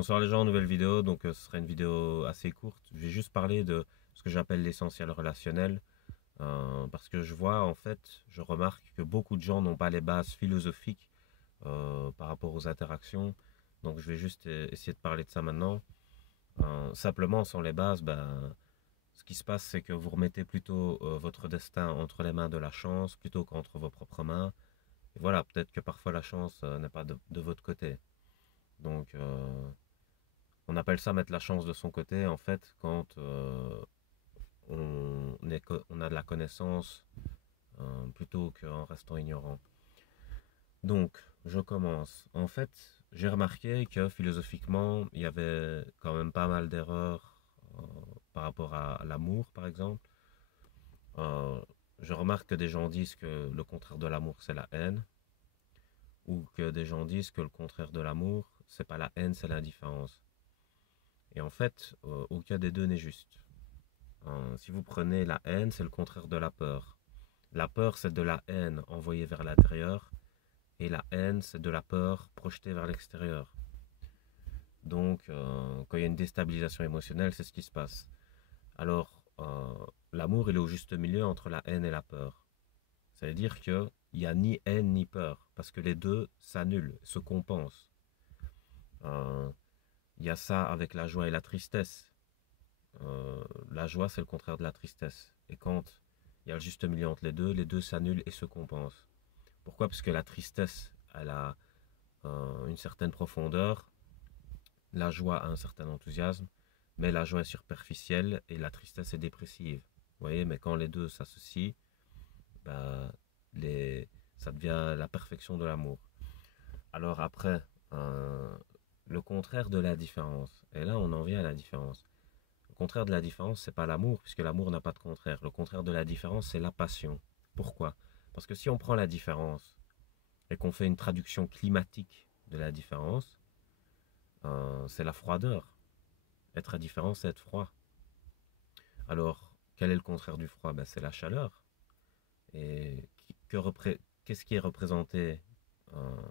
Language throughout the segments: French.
Bonsoir les gens, nouvelle vidéo, donc ce sera une vidéo assez courte. Je vais juste parler de ce que j'appelle l'essentiel relationnel, parce que je vois en fait, je remarque que beaucoup de gens n'ont pas les bases philosophiques par rapport aux interactions. Donc je vais juste essayer de parler de ça maintenant. Simplement, sans les bases, ce qui se passe, c'est que vous remettez plutôt votre destin entre les mains de la chance plutôt qu'entre vos propres mains. Et voilà, peut-être que parfois la chance n'est pas de votre côté. Donc, on appelle ça mettre la chance de son côté, en fait, quand on a de la connaissance plutôt qu'en restant ignorant. Donc, je commence. En fait, j'ai remarqué que philosophiquement, il y avait quand même pas mal d'erreurs par rapport à l'amour, par exemple. Euh, je remarque que des gens disent que le contraire de l'amour, c'est la haine, ou que des gens disent que le contraire de l'amour, c'est pas la haine, c'est l'indifférence. Et en fait, aucun des deux n'est juste. Si vous prenez la haine, c'est le contraire de la peur. La peur, c'est de la haine envoyée vers l'intérieur, et la haine, c'est de la peur projetée vers l'extérieur. Donc, quand il y a une déstabilisation émotionnelle, c'est ce qui se passe. Alors, l'amour, il est au juste milieu entre la haine et la peur. Ça veut dire qu'il n'y a ni haine ni peur, parce que les deux s'annulent, se compensent. Euh, il y a ça avec la joie et la tristesse. La joie, c'est le contraire de la tristesse. Et quand il y a le juste milieu entre les deux s'annulent et se compensent. Pourquoi? Parce que la tristesse, elle a une certaine profondeur, la joie a un certain enthousiasme, mais la joie est superficielle et la tristesse est dépressive. Vous voyez, mais quand les deux s'associent, bah, les, ça devient la perfection de l'amour. Alors après, le contraire de la différence, et là on en vient à la différence. Le contraire de la différence, c'est pas l'amour, puisque l'amour n'a pas de contraire. Le contraire de la différence, c'est la passion. Pourquoi? Parce que si on prend la différence et qu'on fait une traduction climatique de la différence, c'est la froideur. Être indifférent, c'est être froid. Alors, quel est le contraire du froid? C'est la chaleur. Et qu'est-ce qui est représenté euh,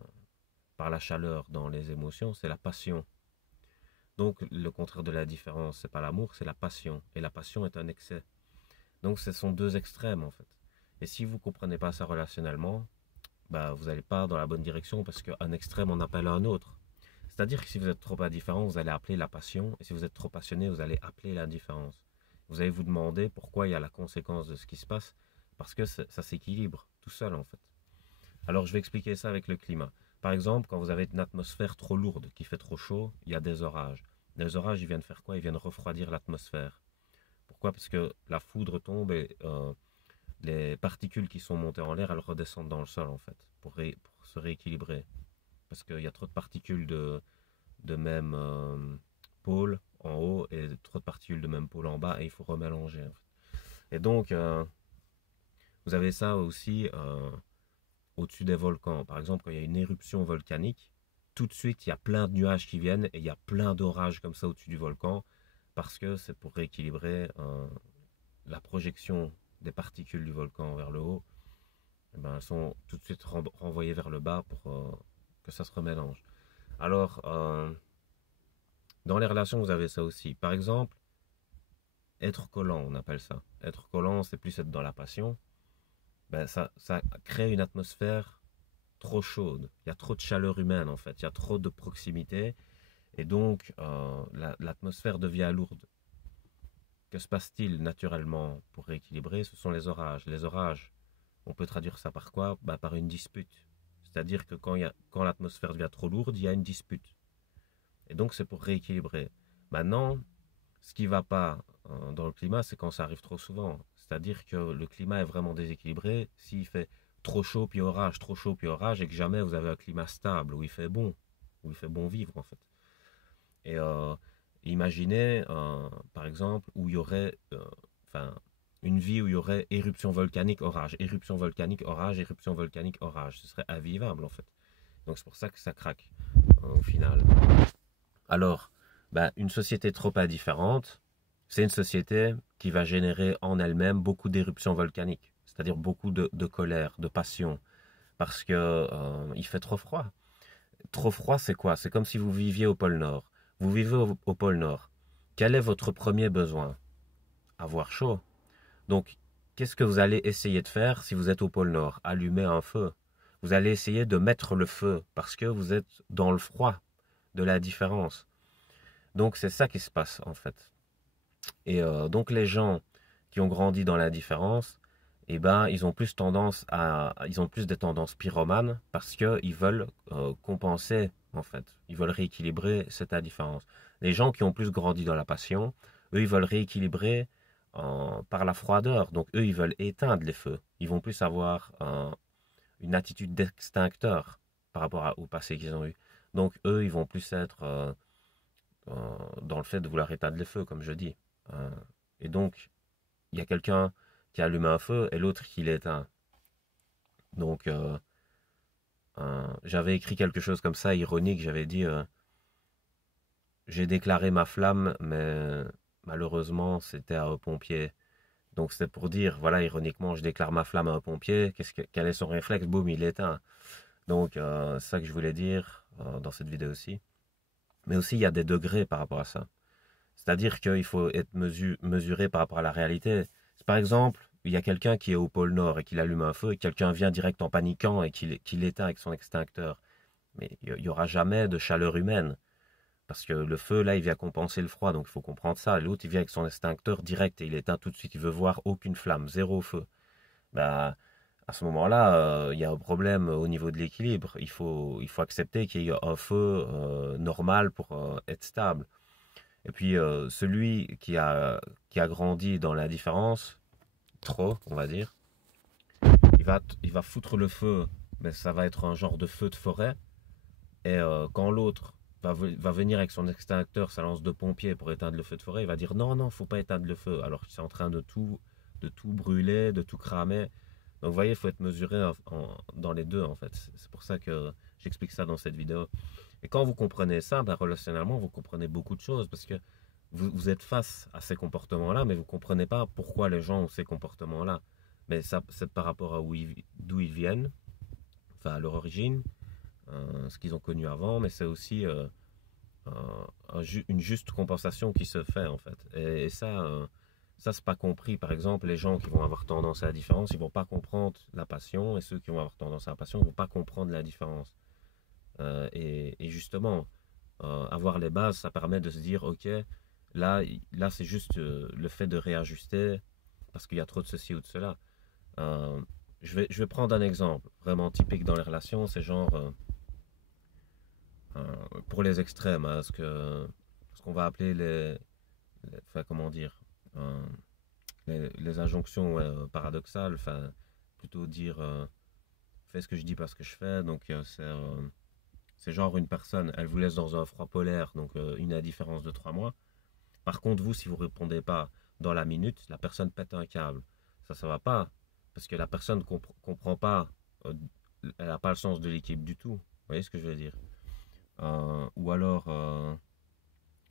par la chaleur dans les émotions? C'est la passion. Donc, le contraire de la différence, c'est pas l'amour, c'est la passion. Et la passion est un excès. Donc ce sont deux extrêmes en fait. Et si vous ne comprenez pas ça relationnellement, vous n'allez pas dans la bonne direction parce qu'un extrême en appelle un autre. C'est-à-dire que si vous êtes trop indifférent, vous allez appeler la passion, et si vous êtes trop passionné, vous allez appeler l'indifférence. Vous allez vous demander pourquoi il y a la conséquence de ce qui se passe, parce que ça s'équilibre tout seul en fait. Alors je vais expliquer ça avec le climat. Par exemple, quand vous avez une atmosphère trop lourde, qui fait trop chaud, il y a des orages. Les orages, ils viennent faire quoi? Ils viennent refroidir l'atmosphère. Pourquoi? Parce que la foudre tombe et les particules qui sont montées en l'air, elles redescendent dans le sol en fait, pour se rééquilibrer. Parce qu'il y a trop de particules de même pôle en haut et trop de particules de même pôle en bas et il faut remélanger. En fait. Et donc, vous avez ça aussi au-dessus des volcans. Par exemple, quand il y a une éruption volcanique, tout de suite, il y a plein de nuages qui viennent et il y a plein d'orages comme ça au-dessus du volcan parce que c'est pour rééquilibrer la projection des particules du volcan vers le haut. Elles sont tout de suite renvoyées vers le bas pour que ça se remélange. Alors, dans les relations, vous avez ça aussi. Par exemple, être collant, on appelle ça. Être collant, c'est plus être dans la passion. Ça crée une atmosphère trop chaude. Il y a trop de chaleur humaine, en fait. Il y a trop de proximité. Et donc, l'atmosphère devient lourde. Que se passe-t-il naturellement pour rééquilibrer? Ce sont les orages. Les orages, on peut traduire ça par quoi? Par une dispute. C'est-à-dire que quand l'atmosphère devient trop lourde, il y a une dispute. Et donc, c'est pour rééquilibrer. Maintenant, ce qui ne va pas dans le climat, c'est quand ça arrive trop souvent. C'est-à-dire que le climat est vraiment déséquilibré s'il fait trop chaud puis orage, et que jamais vous avez un climat stable, où il fait bon vivre en fait. Et imaginez, par exemple, où il y aurait, une vie où il y aurait éruption volcanique, orage, éruption volcanique, orage, éruption volcanique, orage. Ce serait invivable en fait. Donc c'est pour ça que ça craque au final. Alors, une société trop indifférente, c'est une société qui va générer en elle-même beaucoup d'éruptions volcaniques, c'est-à-dire beaucoup de colère, de passion, parce que il fait trop froid. Trop froid, c'est quoi? C'est comme si vous viviez au pôle Nord. Vous vivez au pôle Nord. Quel est votre premier besoin? Avoir chaud. Donc, qu'est-ce que vous allez essayer de faire si vous êtes au pôle Nord? Allumer un feu. Vous allez essayer de mettre le feu parce que vous êtes dans le froid de la différence. Donc, c'est ça qui se passe en fait. Et donc, les gens qui ont grandi dans la différence, eh ben, ils ont plus des tendances pyromanes parce qu'ils veulent compenser en fait. Ils veulent rééquilibrer cette différence. Les gens qui ont plus grandi dans la passion, eux, ils veulent rééquilibrer par la froideur. Donc, eux, ils veulent éteindre les feux. Ils vont plus avoir une attitude d'extincteur par rapport au passé qu'ils ont eu. Donc, eux, ils vont plus être dans le fait de vouloir éteindre les feux, comme je dis. Euh, et donc, il y a quelqu'un qui allume un feu et l'autre qui l'éteint. Donc, j'avais écrit quelque chose comme ça, ironique. J'avais dit j'ai déclaré ma flamme, mais malheureusement, c'était à un pompier. Donc, c'était pour dire voilà, ironiquement, je déclare ma flamme à un pompier. Quel est son réflexe? Boum, il l'éteint. Donc, c'est ça que je voulais dire dans cette vidéo aussi. Mais aussi, il y a des degrés par rapport à ça. C'est-à-dire qu'il faut être mesuré par rapport à la réalité. Par exemple, il y a quelqu'un qui est au pôle Nord et qui allume un feu, et quelqu'un vient direct en paniquant et qui l'éteint avec son extincteur. Mais il n'y aura jamais de chaleur humaine. Parce que le feu, là, il vient compenser le froid, donc il faut comprendre ça. L'autre, il vient avec son extincteur direct et il éteint tout de suite. Il veut voir aucune flamme, zéro feu. Bah, à ce moment-là, il y a un problème au niveau de l'équilibre. Il faut accepter qu'il y ait un feu normal pour être stable. Et puis, celui qui a grandi dans la différence, trop, on va dire, il va foutre le feu, mais ça va être un genre de feu de forêt. Et quand l'autre va venir avec son extincteur, sa lance de pompier pour éteindre le feu de forêt, il va dire non, non, faut pas éteindre le feu, alors qu'il est en train de tout brûler, de tout cramer. Donc, vous voyez, il faut être mesuré dans les deux, en fait. C'est pour ça que j'explique ça dans cette vidéo. Et quand vous comprenez ça, ben, relationnellement, vous comprenez beaucoup de choses parce que vous êtes face à ces comportements-là, mais vous ne comprenez pas pourquoi les gens ont ces comportements-là. Mais ça, c'est par rapport à d'où ils viennent, enfin à leur origine, ce qu'ils ont connu avant, mais c'est aussi une juste compensation qui se fait en fait. Et ça, ça c'est pas compris. Par exemple, les gens qui vont avoir tendance à la différence, ils vont pas comprendre la passion, et ceux qui vont avoir tendance à la passion, ils vont pas comprendre la différence. Et justement, avoir les bases, ça permet de se dire, ok, là c'est juste le fait de réajuster parce qu'il y a trop de ceci ou de cela. Euh, je vais prendre un exemple vraiment typique dans les relations, c'est genre pour les extrêmes, hein, ce qu'on va appeler enfin, comment dire, euh, les injonctions ouais, paradoxales, enfin plutôt dire fais ce que je dis, pas ce que je fais. Donc c'est genre une personne, elle vous laisse dans un froid polaire, donc une indifférence de 3 mois. Par contre, vous, si vous ne répondez pas dans la minute, la personne pète un câble. Ça va pas. Parce que la personne ne comprend pas, euh, elle n'a pas le sens de l'équipe du tout. Vous voyez ce que je veux dire? Ou alors,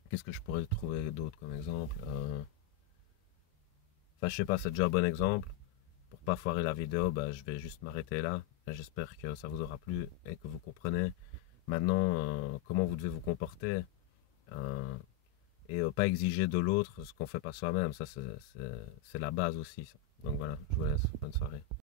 qu'est-ce que je pourrais trouver d'autre comme exemple? Enfin, je sais pas, c'est déjà un bon exemple. Pour pas foirer la vidéo, bah, je vais juste m'arrêter là. J'espère que ça vous aura plu et que vous comprenez maintenant comment vous devez vous comporter. Euh, et pas exiger de l'autre ce qu'on fait pas soi-même. Ça, c'est la base aussi. Ça. Donc voilà, je vous laisse. Bonne soirée.